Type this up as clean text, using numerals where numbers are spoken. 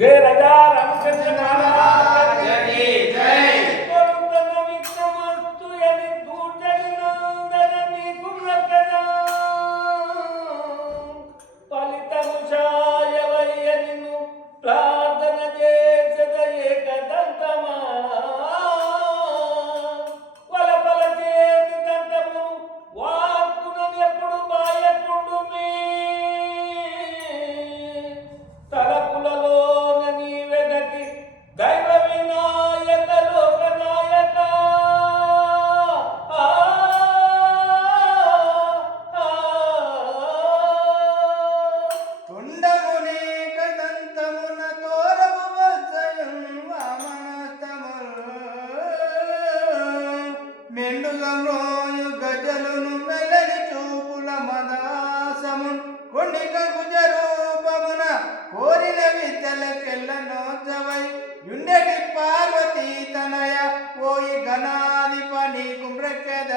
जय राजा रामचंद्र महाराज की जय। करुणा विक्रमस्तु यदि दूर्जनंदननि कुम्रकदा फलितमुषाय वयनिनु प्रार्थన చేసద ఏకదంతమా వలపల చేతి దంతమును వాక్కునెప్పుడు బాయకుండు మీ తలపులలో నీవే గతి దైవ వినాయక లోకనాయక తుండమునే కదంతమున తోరపు వత్సయం వామనస్తముల్ మెండుగా మ్రోయు గజలును మెల్లని చూపుల మదాసమున్ కొన్నిక గుజరూపమున కోరిన విద్యలకెల్ల నోచవై యుండెటి పార్వతీ తనయ ఓయి గణాధిప నీకు మృక్కద